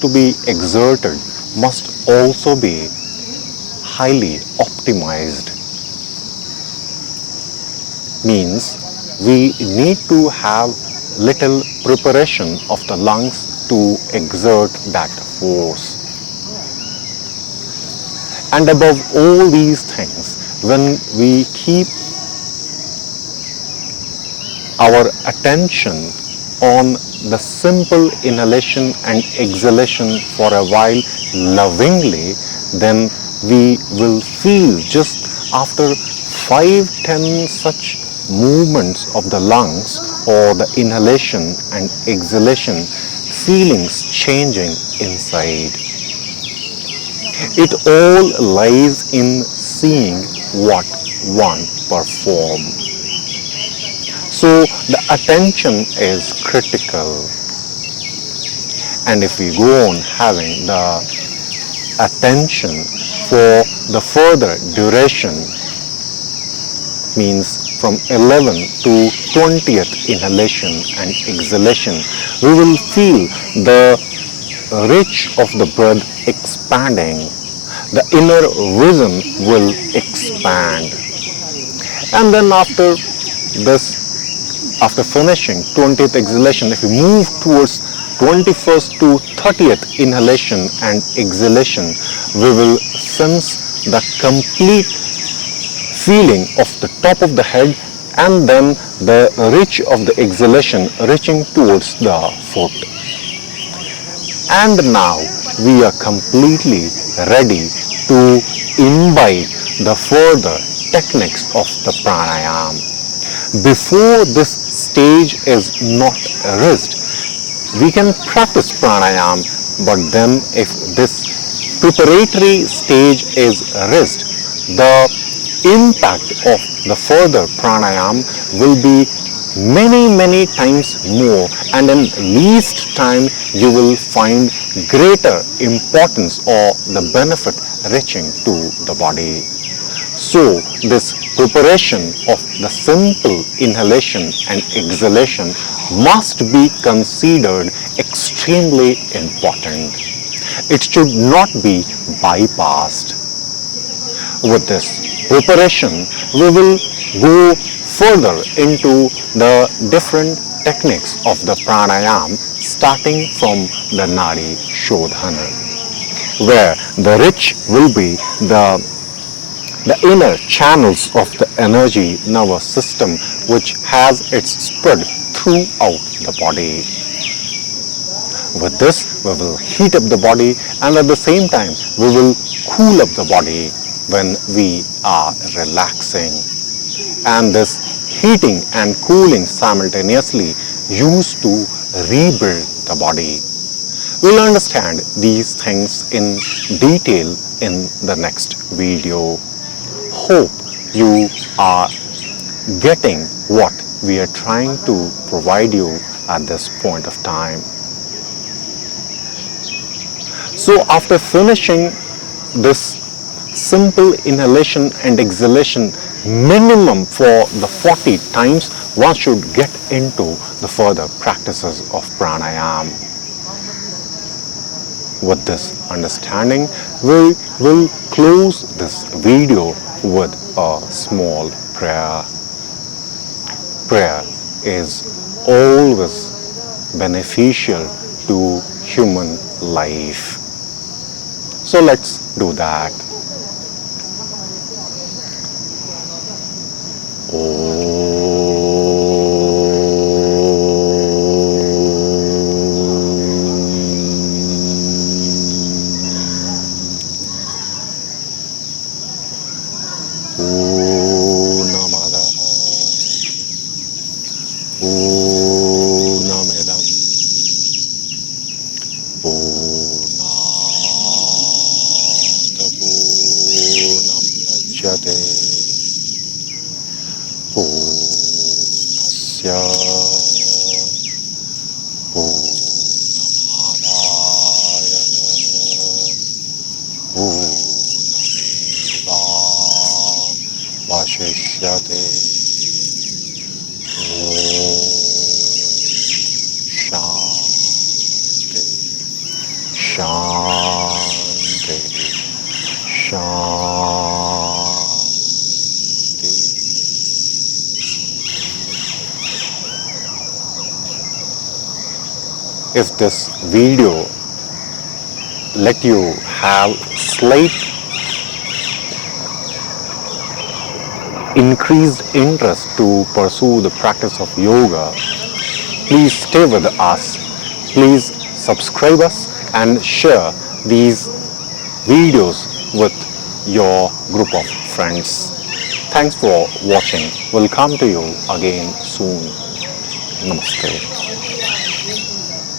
to be exerted must also be highly optimized. Means we need to have little preparation of the lungs to exert that force. And above all these things, when we keep our attention on the simple inhalation and exhalation for a while lovingly, then we will feel just after 5-10 such movements of the lungs or the inhalation and exhalation, feelings changing inside. It all lies in seeing what one performs. So the attention is critical, and if we go on having the attention for the further duration, means from 11th to 20th inhalation and exhalation, we will feel the reach of the breath expanding, the inner vision will expand. And then after finishing 20th exhalation, if we move towards 21st to 30th inhalation and exhalation, we will sense the complete feeling of the top of the head and then the reach of the exhalation reaching towards the foot. And now we are completely ready to imbibe the further techniques of the pranayama. Before this stage is not reached, we can practice pranayama, but then if this preparatory stage is reached, the impact of the further pranayama will be many times more, and in least time you will find greater importance or the benefit reaching to the body. So this preparation of the simple inhalation and exhalation must be considered extremely important. It should not be bypassed. With this preparation, we will go further into the different techniques of the pranayama, starting from the nadi shodhana, where the rich will be the inner channels of the energy nervous system, which has its spread throughout the body. With this, we will heat up the body, and at the same time we will cool up the body when we are relaxing. And this heating and cooling simultaneously used to rebuild the body. We'll understand these things in detail in the next video. Hope you are getting what we are trying to provide you at this point of time. So after finishing this simple inhalation and exhalation, minimum for the 40 times, one should get into the further practices of pranayama. With this understanding, we will close this video with a small prayer. Prayer is always beneficial to human life. So let's do that. Shanti. Shanti. If this video let you have slight increased interest to pursue the practice of yoga, please stay with us. Please subscribe us and share these videos with your group of friends. Thanks for watching. We'll come to you again soon. Namaste.